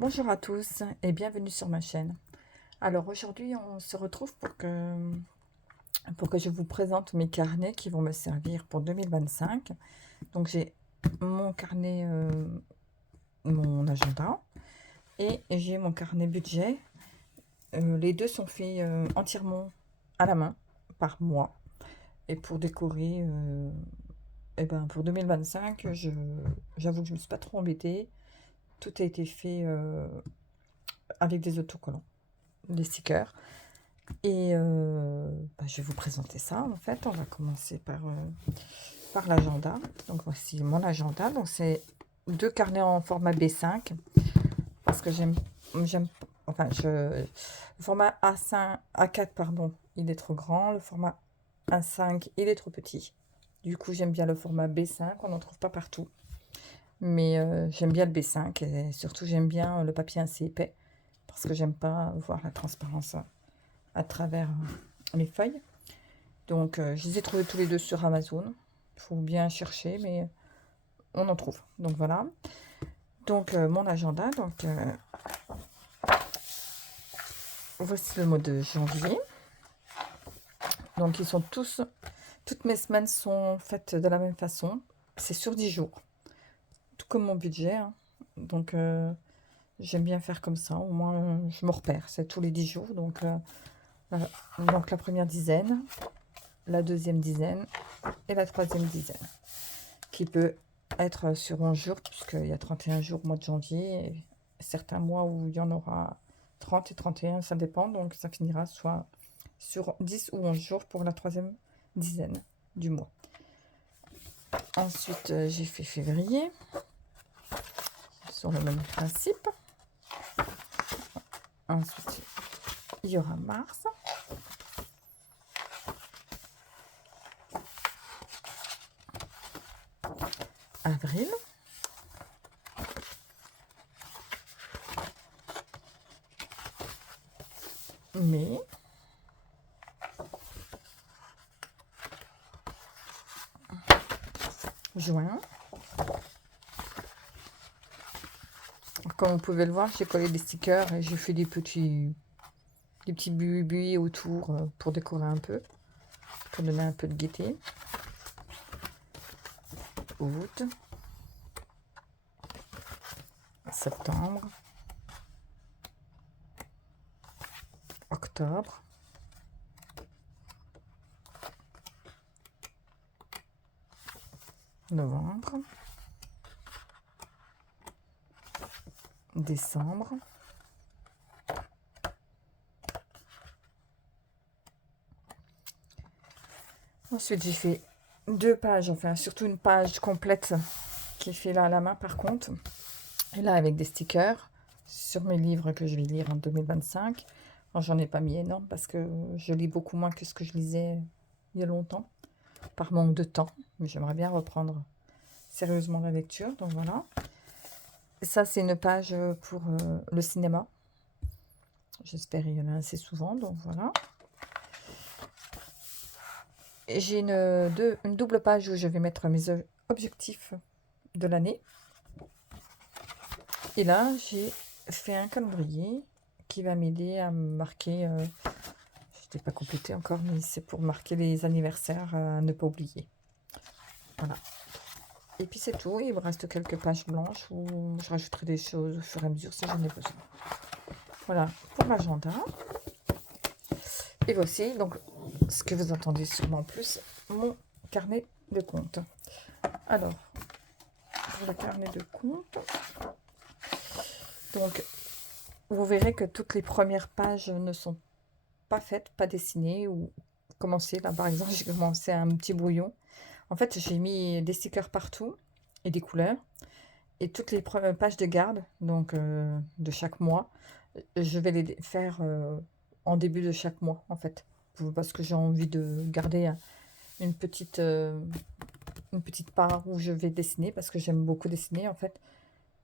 Bonjour à tous et bienvenue sur ma chaîne. Alors aujourd'hui on se retrouve pour que je vous présente mes carnets qui vont me servir pour 2025. Donc j'ai mon carnet, mon agenda et j'ai mon carnet budget. Les deux sont faits entièrement à la main par moi. Et pour décorer, pour 2025, j'avoue que je ne me suis pas trop embêtée. Tout a été fait avec des autocollants, des stickers. Et je vais vous présenter ça en fait. On va commencer par l'agenda. Donc voici mon agenda. Donc c'est deux carnets en format B5 parce que le format A5, A4 pardon, il est trop grand. Le format A5 il est trop petit. Du coup j'aime bien le format B5. On n'en trouve pas partout. Mais j'aime bien le B5 et surtout j'aime bien le papier assez épais parce que j'aime pas voir la transparence à travers les feuilles. Donc je les ai trouvés tous les deux sur Amazon. Il faut bien chercher, mais on en trouve. Donc voilà. Donc mon agenda. Donc voici le mois de janvier. Donc ils sont toutes mes semaines sont faites de la même façon. C'est sur 10 jours. Tout comme mon budget. Hein. Donc j'aime bien faire comme ça. Au moins je me repère. C'est tous les 10 jours. Donc la première dizaine, la deuxième dizaine et la troisième dizaine, qui peut être sur 11 jours, puisqu'il y a 31 jours au mois de janvier, et certains mois où il y en aura 30 et 31, ça dépend, donc ça finira soit sur 10 ou 11 jours pour la troisième dizaine du mois. Ensuite, j'ai fait février, sur le même principe. Ensuite, il y aura mars. Avril. Mai. Juin. Comme vous pouvez le voir, j'ai collé des stickers et j'ai fait des petits buis autour pour décorer un peu, pour donner un peu de gaieté. Août, septembre, octobre, novembre, décembre, ensuite j'ai fait deux pages, enfin surtout une page complète qui est fait là à la main par contre, et là avec des stickers sur mes livres que je vais lire en 2025. Alors, j'en ai pas mis énorme parce que je lis beaucoup moins que ce que je lisais il y a longtemps, par manque de temps, mais j'aimerais bien reprendre sérieusement la lecture, donc voilà. Ça, c'est une page pour le cinéma. J'espère qu'il y en a assez souvent, donc voilà. J'ai une double page où je vais mettre mes objectifs de l'année. Et là, j'ai fait un calendrier qui va m'aider à marquer... je n'ai pas complété encore, mais c'est pour marquer les anniversaires à ne pas oublier. Voilà. Et puis c'est tout, il me reste quelques pages blanches où je rajouterai des choses au fur et à mesure si j'en ai besoin. Voilà pour l'agenda. Et voici donc ce que vous entendez sûrement plus, mon carnet de comptes. Alors, pour le carnet de comptes, donc vous verrez que toutes les premières pages ne sont pas faites, pas dessinées ou commencées. Là par exemple, j'ai commencé un petit brouillon. En fait, j'ai mis des stickers partout et des couleurs. Et toutes les pages de garde, donc de chaque mois, je vais les faire en début de chaque mois, en fait. Parce que j'ai envie de garder une petite part où je vais dessiner, parce que j'aime beaucoup dessiner, en fait.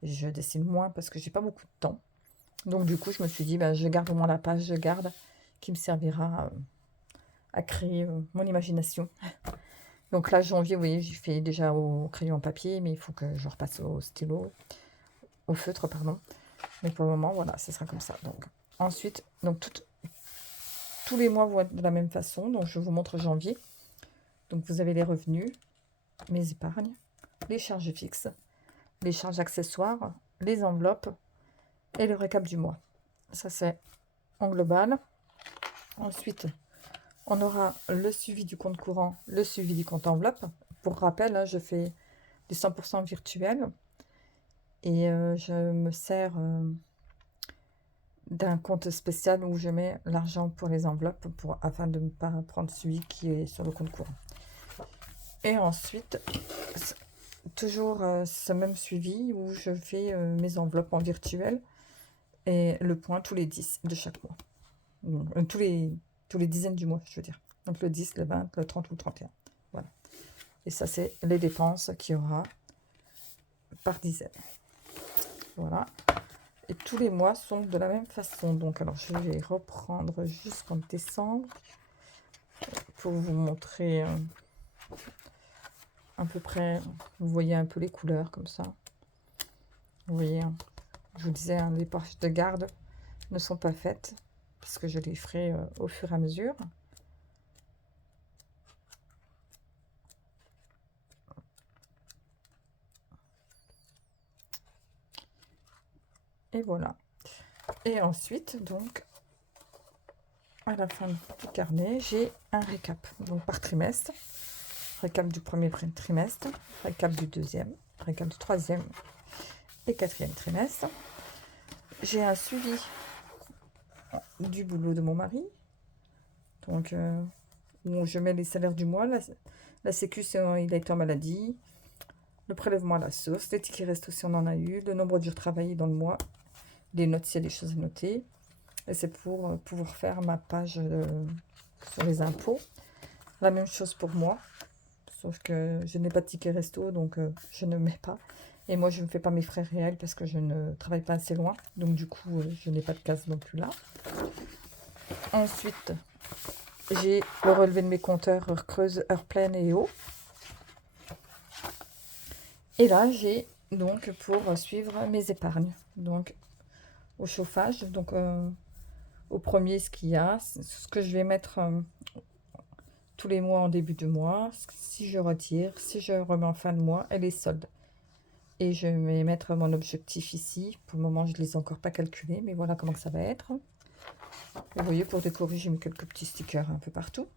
Je dessine moins parce que j'ai pas beaucoup de temps. Donc du coup, je me suis dit, je garde au moins la page de garde qui me servira à créer mon imagination. Donc là, janvier, vous voyez, j'ai fait déjà au crayon papier, mais il faut que je repasse au stylo, au feutre, pardon. Mais pour le moment, voilà, ce sera comme ça. Donc, ensuite, donc tous les mois vont être de la même façon. Donc, je vous montre janvier. Donc, vous avez les revenus, mes épargnes, les charges fixes, les charges accessoires, les enveloppes et le récap du mois. Ça, c'est en global. Ensuite, on aura le suivi du compte courant, le suivi du compte enveloppe. Pour rappel, hein, je fais du 100% virtuel et je me sers d'un compte spécial où je mets l'argent pour les enveloppes afin de ne pas prendre celui qui est sur le compte courant. Et ensuite, toujours ce même suivi où je fais mes enveloppes en virtuel et le point tous les 10 de chaque mois. Donc, tous les dizaines du mois, je veux dire. Donc le 10, le 20, le 30 ou le 31. Voilà. Et ça, c'est les dépenses qu'il y aura par dizaine. Voilà. Et tous les mois sont de la même façon. Donc, alors, je vais reprendre jusqu'en décembre pour vous montrer à peu près. Vous voyez un peu les couleurs comme ça. Vous voyez, je vous disais, hein, les poches de garde ne sont pas faites parce que je les ferai au fur et à mesure. Et voilà. Et ensuite, donc, à la fin du carnet, j'ai un récap. Donc, par trimestre. Récap du premier trimestre, récap du deuxième, récap du troisième et quatrième trimestre. J'ai un suivi du boulot de mon mari. Donc, où je mets les salaires du mois. La sécu, il a été en maladie. Le prélèvement à la source. Les tickets resto si on en a eu. Le nombre de jours travaillés dans le mois. Les notes s'il y a des choses à noter. Et c'est pour pouvoir faire ma page sur les impôts. La même chose pour moi. Sauf que je n'ai pas de ticket resto, donc je ne mets pas. Et moi, je ne fais pas mes frais réels parce que je ne travaille pas assez loin. Donc du coup, je n'ai pas de case non plus là. Ensuite, j'ai le relevé de mes compteurs heure creuse, heure pleine et eau. Et là, j'ai donc pour suivre mes épargnes. Donc au chauffage, donc au premier, ce qu'il y a, ce que je vais mettre tous les mois en début de mois, si je retire, si je remets en fin de mois, et les soldes. Et je vais mettre mon objectif ici. Pour le moment, je ne les ai encore pas calculés, mais voilà comment ça va être. Vous voyez, pour décorer, j'ai mis quelques petits stickers un peu partout.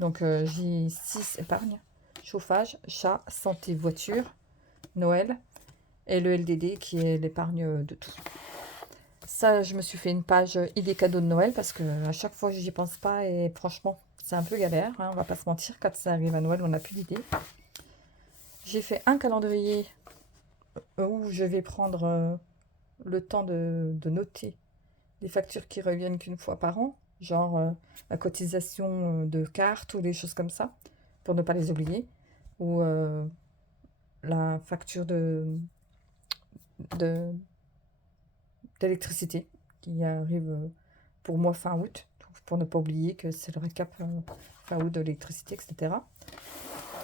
Donc, j'ai 6 épargnes. Chauffage, chat, santé, voiture, Noël et le LDD qui est l'épargne de tout. Ça, je me suis fait une page idées cadeaux de Noël parce que à chaque fois, j'y pense pas et franchement, c'est un peu galère. Hein, on va pas se mentir, quand ça arrive à Noël, on n'a plus d'idées. J'ai fait un calendrier où je vais prendre le temps de noter les factures qui reviennent qu'une fois par an, genre la cotisation de carte ou des choses comme ça, pour ne pas les oublier, ou la facture d'électricité qui arrive pour moi fin août, pour ne pas oublier que c'est le récap fin août de l'électricité, etc.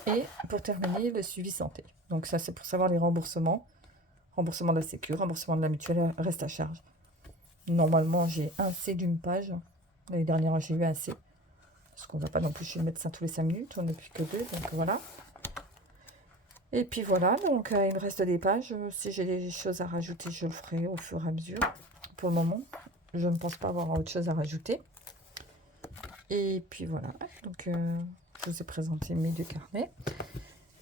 Et pour terminer, le suivi santé. Donc ça, c'est pour savoir les remboursements. Remboursement de la sécu, remboursement de la mutuelle, reste à charge. Normalement, j'ai un C d'une page. L'année dernière, j'ai eu un C. Parce qu'on ne va pas non plus chez le médecin tous les 5 minutes. On n'est plus que 2, donc voilà. Et puis voilà, donc il me reste des pages. Si j'ai des choses à rajouter, je le ferai au fur et à mesure. Pour le moment, je ne pense pas avoir autre chose à rajouter. Et puis voilà, donc je vous ai présenté mes deux carnets.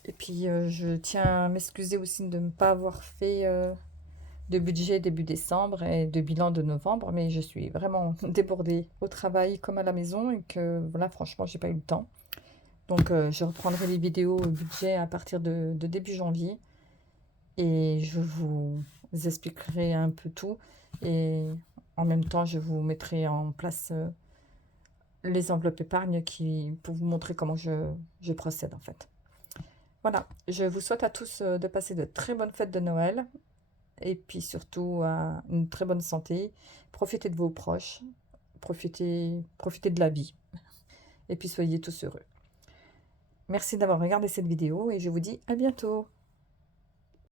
Et puis je tiens à m'excuser aussi de ne pas avoir fait de budget début décembre et de bilan de novembre, mais je suis vraiment débordée au travail comme à la maison et que voilà, franchement, j'ai pas eu le temps. Donc je reprendrai les vidéos budget à partir de début janvier et je vous expliquerai un peu tout et en même temps, je vous mettrai en place les enveloppes épargne pour vous montrer comment je procède en fait. Voilà, je vous souhaite à tous de passer de très bonnes fêtes de Noël et puis surtout une très bonne santé. Profitez de vos proches, profitez de la vie et puis soyez tous heureux. Merci d'avoir regardé cette vidéo et je vous dis à bientôt.